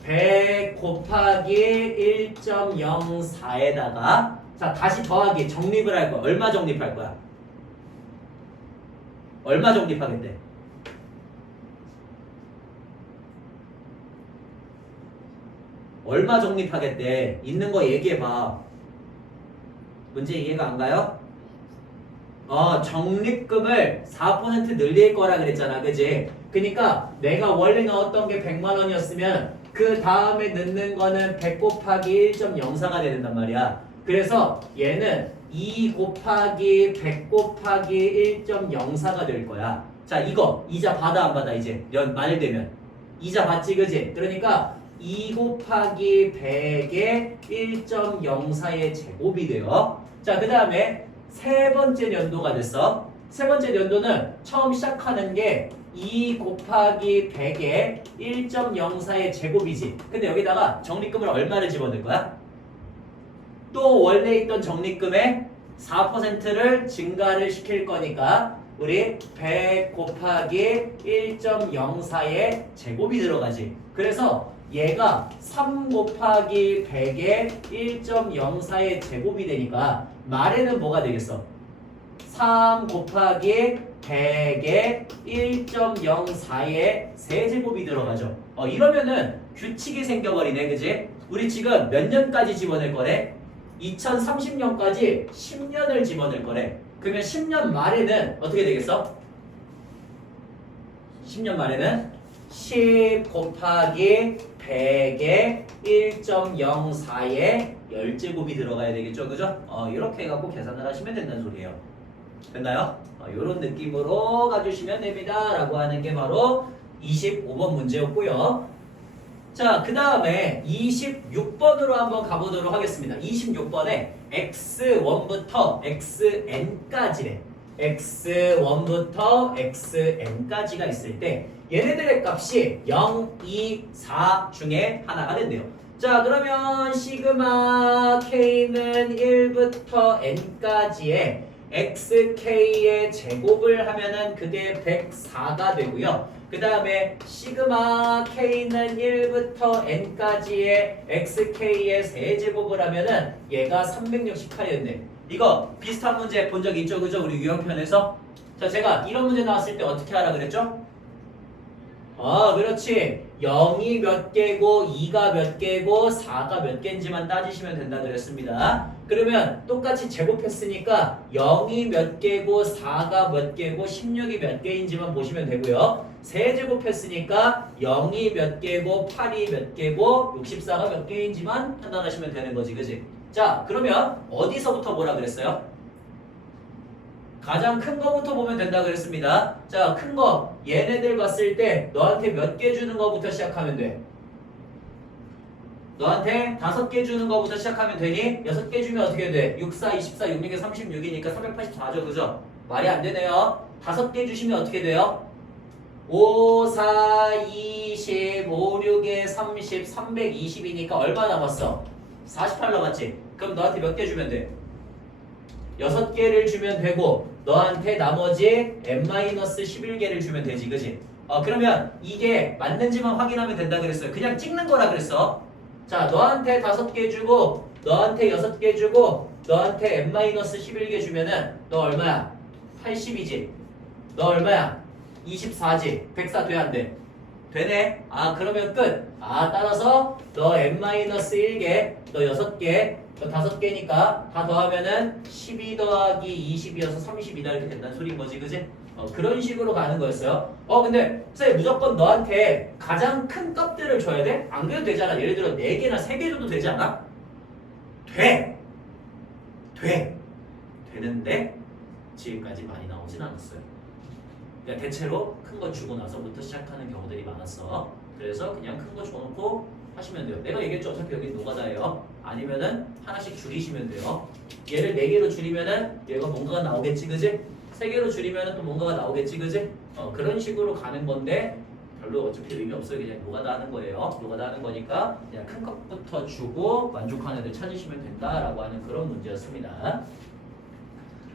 100 곱하기 1.04에다가 자 다시 더하기 적립을 할 거야. 얼마 적립할 거야? 얼마 적립하겠대? 얼마 적립하겠대? 있는 거 얘기해봐. 문제 이해가 안 가요? 적립금을 4% 늘릴 거라 그랬잖아, 그지? 그니까 내가 원래 넣었던 게 100만 원이었으면 그 다음에 넣는 거는 100 곱하기 1.04가 된단 말이야. 그래서 얘는 2 곱하기 100 곱하기 1.04가 될 거야. 자, 이거 이자 받아 안 받아 이제 말 되면 이자 받지, 그지? 그러니까 2 곱하기 100의 1.04의 제곱이 돼요. 자, 그 다음에 세 번째 연도가 됐어. 세 번째 연도는 처음 시작하는 게 2 곱하기 100의 1.04의 제곱이지. 근데 여기다가 적립금을 얼마를 집어넣을 거야? 또 원래 있던 적립금의 4%를 증가를 시킬 거니까 우리 100 곱하기 1.04의 제곱이 들어가지. 그래서 얘가 3 곱하기 100의 1.04의 제곱이 되니까 말에는 뭐가 되겠어? 3 곱하기 100의 1.04의 세제곱이 들어가죠. 이러면은 규칙이 생겨버리네, 그지? 우리 지금 몇 년까지 집어넣을 거래? 2030년까지 10년을 집어넣을 거래. 그러면 10년 말에는 어떻게 되겠어? 10년 말에는 10 곱하기 100의 1.04의 10제곱이 들어가야 되겠죠, 그죠? 이렇게 해갖고 계산을 하시면 된다는 소리예요. 됐나요? 이런 느낌으로 가주시면 됩니다. 라고 하는 게 바로 25번 문제였고요. 자, 그 다음에 26번으로 한번 가보도록 하겠습니다. 26번에 x1부터 xn까지래. x1부터 xn까지가 있을 때 얘네들의 값이 0, 2, 4 중에 하나가 된대요. 자, 그러면 시그마 k는 1부터 n까지의 xk의 제곱을 하면은 그게 104가 되고요. 그 다음에 시그마 k는 1부터 n까지의 xk의 세제곱을 하면은 얘가 368이었네. 이거 비슷한 문제 본 적 있죠, 그죠? 우리 유형편에서. 자, 제가 이런 문제 나왔을 때 어떻게 하라 그랬죠? 그렇지. 0이 몇 개고 2가 몇 개고 4가 몇 개인지만 따지시면 된다 그랬습니다. 그러면 똑같이 제곱했으니까 0이 몇 개고 4가 몇 개고 16이 몇 개인지만 보시면 되고요. 세제곱했으니까 0이 몇 개고 8이 몇 개고 64가 몇 개인지만 판단하시면 되는 거지, 그지? 자, 그러면 어디서부터 뭐라 그랬어요? 가장 큰 거부터 보면 된다 그랬습니다. 자, 큰 거 얘네들 봤을 때 너한테 몇 개 주는 거부터 시작하면 돼. 너한테 5개 주는 거부터 시작하면 되니 6개 주면 어떻게 돼? 6, 4, 24, 6, 6에 36이니까 384죠, 그죠? 말이 안 되네요. 5개 주시면 어떻게 돼요? 5, 4, 20, 5, 6에 30, 320이니까 얼마 남았어? 48 남았지? 그럼 너한테 몇 개 주면 돼? 6개를 주면 되고 너한테 나머지 n-11개를 주면 되지, 그지? 그러면 이게 맞는지만 확인하면 된다 그랬어요. 그냥 찍는 거라 그랬어. 자, 너한테 5개 주고 너한테 6개 주고 너한테 n-11개 주면은 너 얼마야? 80이지? 너 얼마야? 24지? 104 돼, 안 돼? 되네? 그러면 끝. 따라서 너 n-1개, 너 6개, 너 5개니까 다 더하면은 12 더하기 20이어서 32다 이렇게 된다는 소리인 거지, 그지? 그런 식으로 가는 거였어요. 근데 선생님 무조건 너한테 가장 큰 값들을 줘야 돼? 안 그래도 되잖아. 예를 들어 4개나 3개 줘도 되지 않아? 돼! 되는데 지금까지 많이 나오진 않았어요. 그러니까 대체로 큰 거 주고 나서부터 시작하는 경우들이 많았어. 그래서 그냥 큰 거 줘놓고 하시면 돼요. 내가 얘기했죠. 어차피 여기 노가다예요. 아니면은 하나씩 줄이시면 돼요. 얘를 4개로 줄이면은 얘가 뭔가가 나오겠지, 그지? 3개로 줄이면은 또 뭔가가 나오겠지, 그지? 그런 식으로 가는 건데 별로 어차피 의미 없어요. 그냥 노가다 하는 거예요. 노가다 하는 거니까 그냥 큰 것부터 주고 만족하는 애들 찾으시면 된다라고 하는 그런 문제였습니다.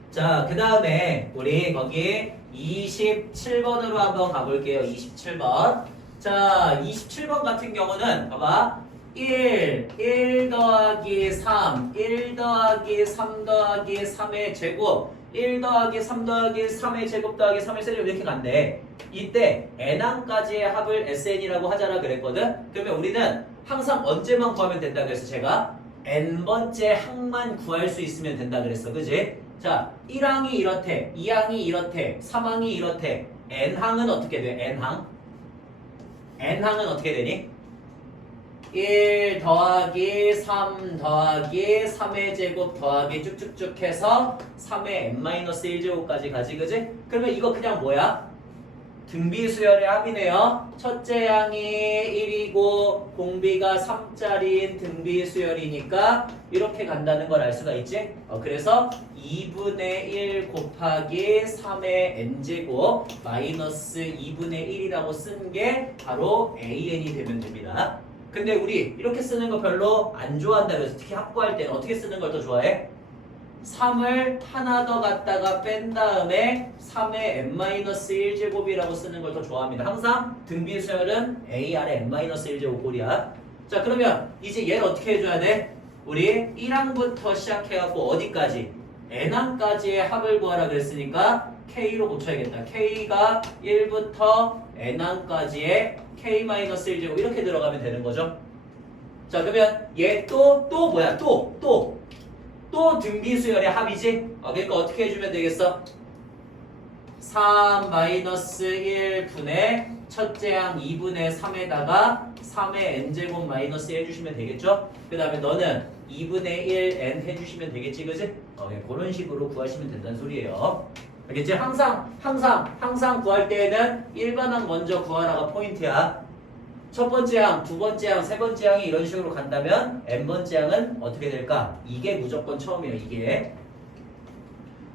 자, 그 다음에 우리 거기 27번으로 한번 가볼게요. 27번. 자, 27번 같은 경우는 봐봐. 1 더하기 3, 1 더하기 3 더하기 3의 제곱, 1 더하기 3 더하기 3의 제곱 더하기 3의 세제곱 이렇게 간대. 이때 n항까지의 합을 SN이라고 하잖아 그랬거든. 그러면 우리는 항상 언제만 구하면 된다 그래서 제가 n번째 항만 구할 수 있으면 된다 그랬어. 그지? 자, 1항이 이렇대, 2항이 이렇대, 3항이 이렇대. n항은 어떻게 돼? n항? n항은 어떻게 되니? 1 더하기 3 더하기 3의 제곱 더하기 쭉쭉쭉 해서 3의 n-1제곱까지 가지, 그지? 그러면 이거 그냥 뭐야? 등비수열의 합이네요. 첫째 항이 1이고 공비가 3짜리인 등비수열이니까 이렇게 간다는 걸 알 수가 있지? 그래서 2분의 1 곱하기 3의 n제곱 마이너스 2분의 1이라고 쓴 게 바로 an이 되면 됩니다. 근데 우리 이렇게 쓰는 거 별로 안 좋아한다 그래서 특히 합구할 때는 어떻게 쓰는 걸 더 좋아해? 3을 하나 더 갖다가 뺀 다음에 3의 n-1제곱이라고 쓰는 걸 더 좋아합니다. 항상 등비수열은 a 아래 n-1제곱 꼴이야. 자, 그러면 이제 얘를 어떻게 해줘야 돼? 우리 1항부터 시작해갖고 어디까지? n항까지의 합을 구하라 그랬으니까 k로 고쳐야겠다. k가 1부터 n항까지의 k-1제곱 이렇게 들어가면 되는 거죠. 자, 그러면 얘 또 뭐야? 또 등비수열의 합이지? 그러니까 어떻게 해주면 되겠어? 3-1 분의 첫째 항 2분의 3에다가 3의 n제곱 마이너스 해주시면 되겠죠? 그 다음에 너는 2분의 1 n 해주시면 되겠지, 그지? 그런 식으로 구하시면 된다는 소리예요. 알겠지? 항상 구할 때에는 일반항 먼저 구하라가 포인트야. 첫 번째 항, 두 번째 항, 세 번째 항이 이런 식으로 간다면 n번째 항은 어떻게 될까? 이게 무조건 처음이에요. 이게.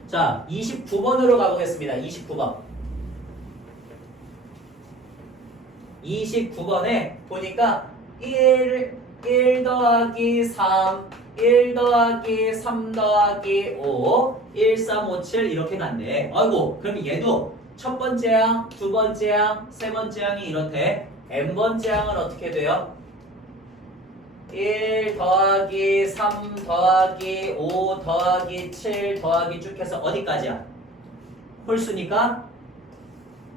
자, 29번으로 가보겠습니다. 29번. 29번에 보니까 1 더하기 3, 1 더하기 3 더하기 5, 1, 3, 5, 7 이렇게 간대. 아이고, 그럼 얘도 첫 번째 항, 두 번째 항, 세 번째 항이 이렇대. n번째 항은 어떻게 돼요? 1 더하기 3 더하기 5 더하기 7 더하기 쭉 해서 어디까지야? 홀수니까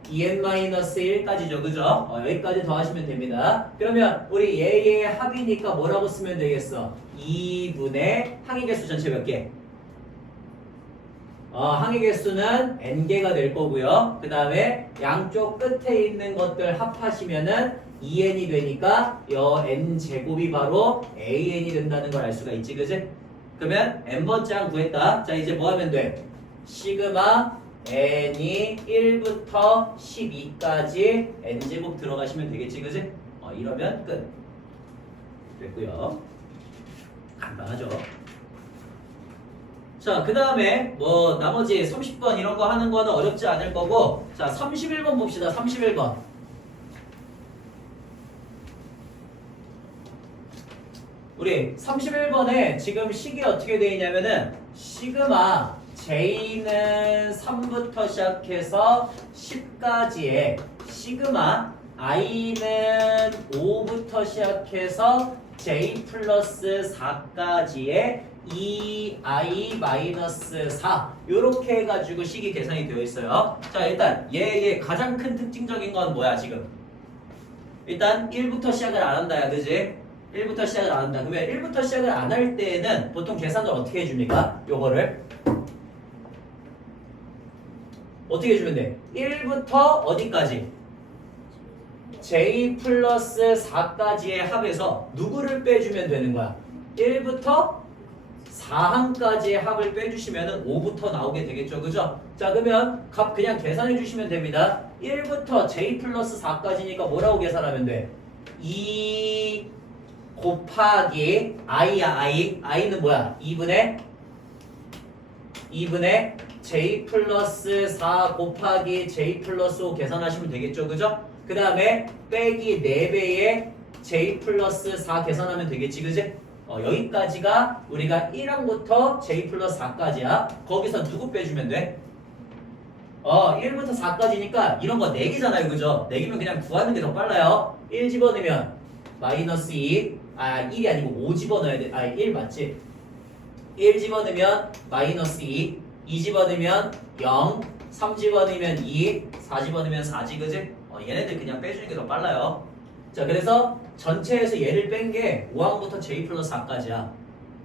2n-1까지죠. 그죠? 여기까지 더하시면 됩니다. 그러면 우리 얘의 합이니까 뭐라고 쓰면 되겠어? 2분의 항의 개수 전체 몇 개? 항의 개수는 n개가 될 거고요. 그 다음에 양쪽 끝에 있는 것들 합하시면은 2n이 되니까 여 n제곱이 바로 an이 된다는 걸 알 수가 있지, 그지? 그러면 n번째 항 구했다. 자, 이제 뭐 하면 돼? 시그마 n이 1부터 12까지 n제곱 들어가시면 되겠지, 그지? 이러면 끝. 됐고요. 간단하죠? 자, 그 다음에 뭐 나머지 30번 이런 거 하는 거는 어렵지 않을 거고, 자, 31번 봅시다. 31번. 우리 31번에 지금 식이 어떻게 되어 있냐면은 시그마 J는 3부터 시작해서 10까지의 시그마 I는 5부터 시작해서 J 플러스 4까지의 2i-4 요렇게 해가지고 식이 계산이 되어 있어요. 자, 일단 얘의 가장 큰 특징적인 건 뭐야 지금? 일단 1부터 시작을 안 한다야, 그지? 1부터 시작을 안 한다. 그러면 1부터 시작을 안 할 때에는 보통 계산을 어떻게 해줍니까? 요거를 어떻게 해주면 돼? 1부터 어디까지? J 플러스 4까지의 합에서 누구를 빼주면 되는 거야? 1부터 4항까지의 합을 빼주시면 5부터 나오게 되겠죠, 그죠? 자, 그러면 값 그냥 계산해 주시면 됩니다. 1부터 J 플러스 4까지니까 뭐라고 계산하면 돼? 2 곱하기 i야 i는 뭐야? 2분의 j 플러스 4 곱하기 j 플러스 5 계산하시면 되겠죠, 그죠? 그 다음에 빼기 4배의 j 플러스 4 계산하면 되겠지, 그지? 여기까지가 우리가 1항부터 j 플러스 4까지야. 거기서 누구 빼주면 돼? 1부터 4까지니까 이런 거 4개잖아요, 그죠? 4개면 그냥 구하는 게 더 빨라요. 1 집어넣으면 마이너스 2, 1이 아니고 5 집어넣어야 돼. 1 맞지? 1 집어넣으면 마이너스 2, 2 집어넣으면 0, 3 집어넣으면 2, 4 집어넣으면 4지, 그지? 얘네들 그냥 빼주는 게 더 빨라요. 자, 그래서 전체에서 얘를 뺀 게 5항부터 j 플러스 4까지야.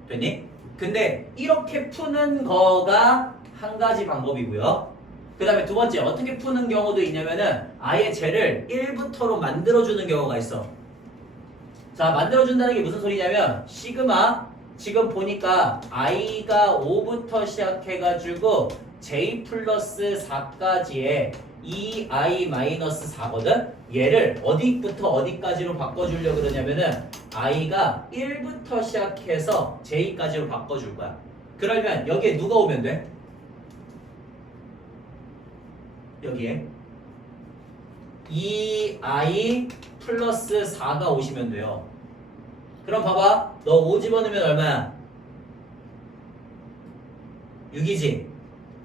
됐니? 근데 이렇게 푸는 거가 한 가지 방법이고요. 그 다음에 두 번째, 어떻게 푸는 경우도 있냐면은 아예 쟤를 1부터로 만들어주는 경우가 있어. 자, 만들어준다는 게 무슨 소리냐면 시그마 지금 보니까 i가 5부터 시작해가지고 j 플러스 4까지의 2i-4거든? 얘를 어디부터 어디까지로 바꿔주려고 그러냐면은 i가 1부터 시작해서 j까지로 바꿔줄 거야. 그러면 여기에 누가 오면 돼? 여기에 2i 플러스 4가 오시면 돼요. 그럼 봐봐. 너 5 집어넣으면 얼마야? 6이지.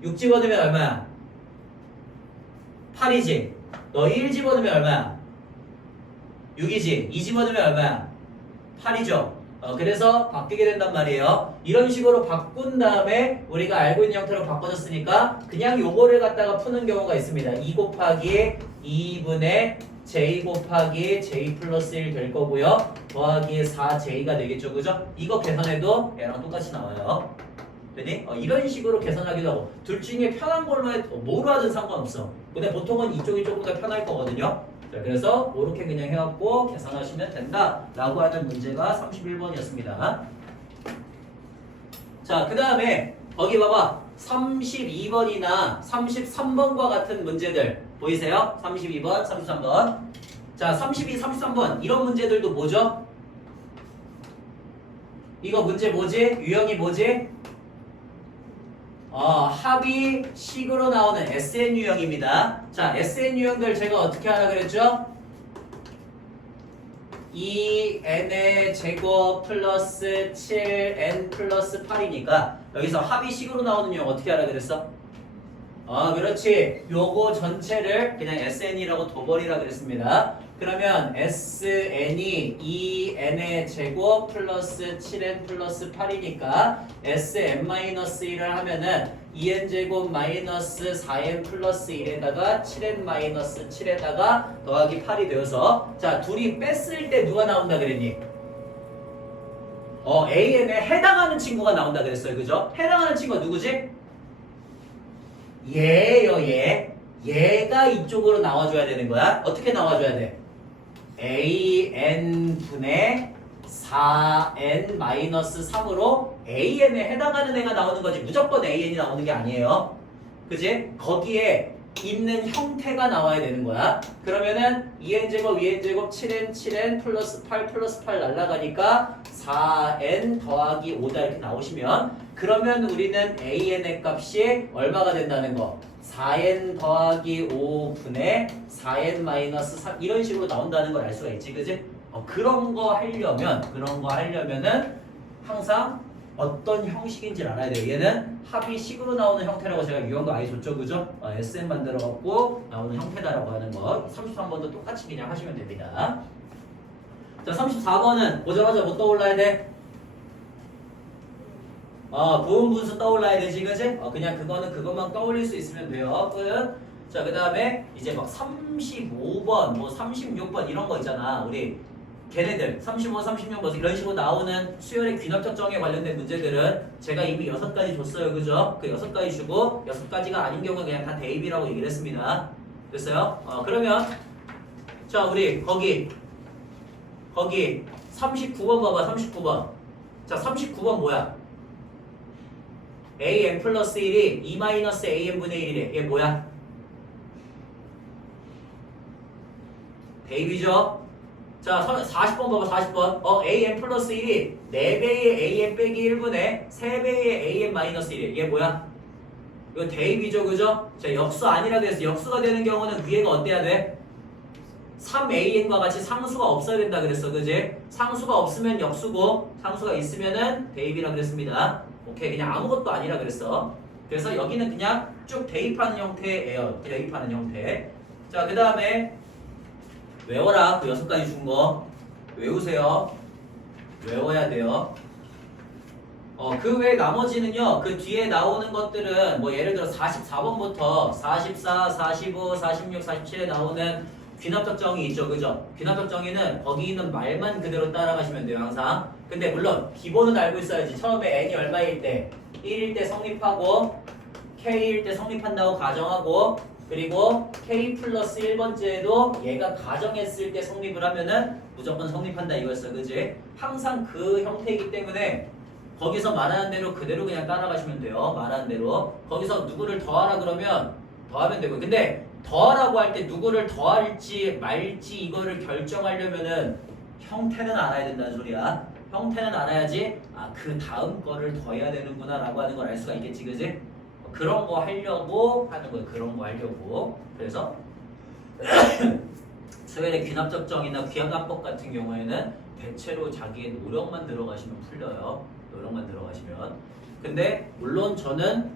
6 집어넣으면 얼마야? 8이지. 너 1 집어넣으면 얼마야? 6이지. 2 집어넣으면 얼마야? 8이죠. 그래서 바뀌게 된단 말이에요. 이런 식으로 바꾼 다음에 우리가 알고 있는 형태로 바꿔줬으니까 그냥 요거를 갖다가 푸는 경우가 있습니다. 2 곱하기 2분의 j 곱하기 j 플러스 1 될 거고요. 더하기 4j가 되겠죠, 그죠? 이거 계산해도 얘랑 똑같이 나와요. 되니? 이런 식으로 계산하기도 하고 둘 중에 편한 걸로 뭐로 하든 상관없어. 근데 보통은 이쪽이 조금 더 편할 거거든요. 자, 그래서 이렇게 그냥 해갖고 계산하시면 된다라고 하는 문제가 31번이었습니다. 자, 그 다음에 거기 봐봐. 32번이나 33번과 같은 문제들 보이세요? 32번, 33번. 자, 32, 33번 이런 문제들도 뭐죠? 이거 문제 뭐지? 유형이 뭐지? 합이 식으로 나오는 SN 유형입니다. 자, SN 유형들 제가 어떻게 하라 그랬죠? 2n의 제곱 플러스 7n 플러스 8이니까 여기서 합이 식으로 나오는 유형 어떻게 하라 그랬어? 그렇지. 요거 전체를 그냥 SN이라고 둬버리라 그랬습니다. 그러면 SN이 2n의 제곱 플러스 7n 플러스 8이니까 SN-1을 하면은 2n 제곱 마이너스 4n 플러스 1에다가 7n 마이너스 7에다가 더하기 8이 되어서 자, 둘이 뺐을 때 누가 나온다 그랬니? AN에 해당하는 친구가 나온다 그랬어요. 그죠? 해당하는 친구가 누구지? 얘예요, 얘. 얘가 이쪽으로 나와줘야 되는 거야. 어떻게 나와줘야 돼? AN분의 4n-3으로 AN에 해당하는 애가 나오는 거지 무조건 AN이 나오는 게 아니에요. 그지? 거기에 있는 형태가 나와야 되는 거야. 그러면은 2n제곱 2n제곱 7n 플러스 8 플러스 8 날라가니까 4n 더하기 5다 이렇게 나오시면 그러면 우리는 AN의 값이 얼마가 된다는 거? 4n 더하기 5분의 4n 마이너스 3 이런 식으로 나온다는 걸 알 수가 있지, 그지? 그런 거 하려면은 항상 어떤 형식인지를 알아야 돼요. 얘는 합이 식으로 나오는 형태라고 제가 유형도 아예 줬죠, 그죠? SN 만들어갖고 나오는 형태다라고 하는 거. 33번도 똑같이 그냥 하시면 됩니다. 자, 34번은 보자마자 뭐 떠올라야 돼? 부분분수 떠올라야 되지, 그지? 그냥 그것만 떠올릴 수 있으면 돼요. 끝. 자, 그 다음에 이제 막 35번, 뭐 36번 이런 거 있잖아. 우리 걔네들 35, 36번 이런 식으로 나오는 수열의 귀납작정에 관련된 문제들은 제가 이미 6가지 줬어요, 그죠? 그 6가지 주고 6가지가 아닌 경우는 그냥 다 대입이라고 얘기를 했습니다. 됐어요? 그러면 자, 우리 거기 39번 봐봐. 39번. 자, 39번 뭐야? an 플러스 1이 2 마이너스 an분의 1이래. 얘 뭐야? 대입이죠? 자, 40번 봐봐, 40번. AN 플러스 1이 4배의 AN 빼기 1분의 3배의 AN 마이너스 1이에요. 얘 뭐야? 이거 대입이죠, 그죠? 자, 역수 아니라 그랬어. 역수가 되는 경우는 위에가 어때야 돼? 3AN과 같이 상수가 없어야 된다 그랬어, 그지? 상수가 없으면 역수고, 상수가 있으면은 대입이라 그랬습니다. 오케이, 그냥 아무것도 아니라 그랬어. 그래서 여기는 그냥 쭉 대입하는 형태예요. 대입하는 형태. 자, 그 다음에 외워라. 그 6가지 준 거 외우세요. 외워야 돼요. 그 외 나머지는요, 그 뒤에 나오는 것들은 뭐 예를 들어 44번부터 44, 45, 46, 47에 나오는 귀납적 정의 있죠, 그죠? 귀납적 정의는 거기 있는 말만 그대로 따라가시면 돼요, 항상. 근데 물론 기본은 알고 있어야지. 처음에 n이 얼마일 때 1일 때 성립하고 k일 때 성립한다고 가정하고, 그리고 k 플러스 1번째에도 얘가 가정했을 때 성립을 하면은 무조건 성립한다 이거였어, 그지? 항상 그 형태이기 때문에 거기서 말하는 대로 그대로 그냥 따라가시면 돼요. 말하는 대로. 거기서 누구를 더하라 그러면 더하면 되고, 근데 더하라고 할 때 누구를 더할지 말지 이거를 결정하려면은 형태는 알아야 된다는 소리야. 형태는 알아야지 그 다음 거를 더해야 되는구나 라고 하는 걸 알 수가 있겠지, 그지? 그런 거 하려고 하는 거예요. 그런 거 하려고. 그래서 수열의 귀납적 정의나 귀합납법 같은 경우에는 대체로 자기의 노력만 들어가시면 풀려요. 노력만 들어가시면. 근데 물론 저는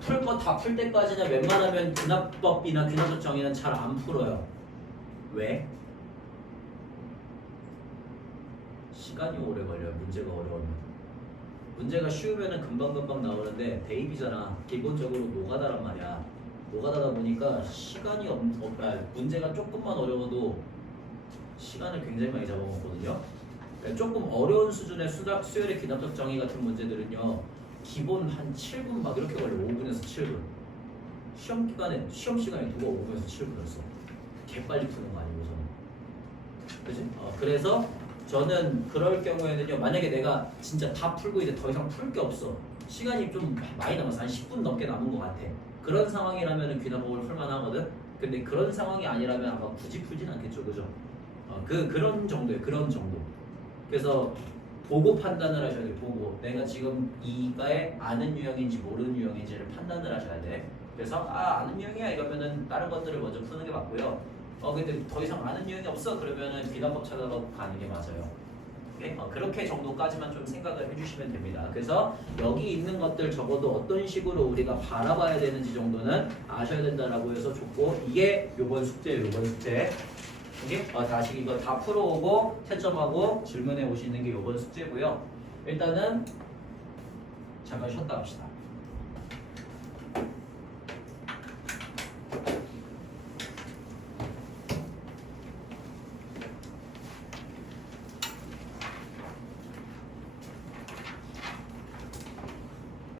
풀 거 다 풀 때까지는 웬만하면 귀납법이나 귀납적 정의는 잘 안 풀어요. 왜? 시간이 오래 걸려요. 문제가 어려우면. 문제가 쉬우면은 금방금방 나오는데 대입이잖아. 기본적으로 노가다란 말이야. 노가다다 보니까 시간이 문제가 조금만 어려워도 시간을 굉장히 많이 잡아먹거든요. 그러니까 조금 어려운 수준의 수열의 귀납적 정의 같은 문제들은요, 기본 한 7분 막 이렇게 걸려. 5분에서 7분. 시험 시간이 두고 5분에서 7분이었어. 개빨리 푸는 거 아니고서는. 그지? 그래서 저는 그럴 경우에는요, 만약에 내가 진짜 다 풀고 이제 더 이상 풀 게 없어. 시간이 좀 많이 남았어. 한 10분 넘게 남은 것 같아. 그런 상황이라면 귀납법을 풀만 하거든. 근데 그런 상황이 아니라면 아마 굳이 풀진 않겠죠, 그죠? 그런 정도예요. 그런 정도. 그래서 보고 판단을 하셔야 돼요. 보고 내가 지금 이가에 아는 유형인지 모르는 유형인지를 판단을 하셔야 돼. 그래서 아는 유형이야 이러면은 다른 것들을 먼저 푸는 게 맞고요. 근데 더 이상 아는 유형이 없어 그러면은 귀납법 찾아가고 가는 게 맞아요. 오케이? 그렇게 정도까지만 좀 생각을 해주시면 됩니다. 그래서 여기 있는 것들 적어도 어떤 식으로 우리가 바라봐야 되는지 정도는 아셔야 된다라고 해서 좋고, 이게 요번 숙제예요. 요번 숙제. 오케이? 다시 이거 다 풀어오고 채점하고 질문해 오시는 게 요번 숙제고요. 일단은 잠깐 쉬었다 합시다.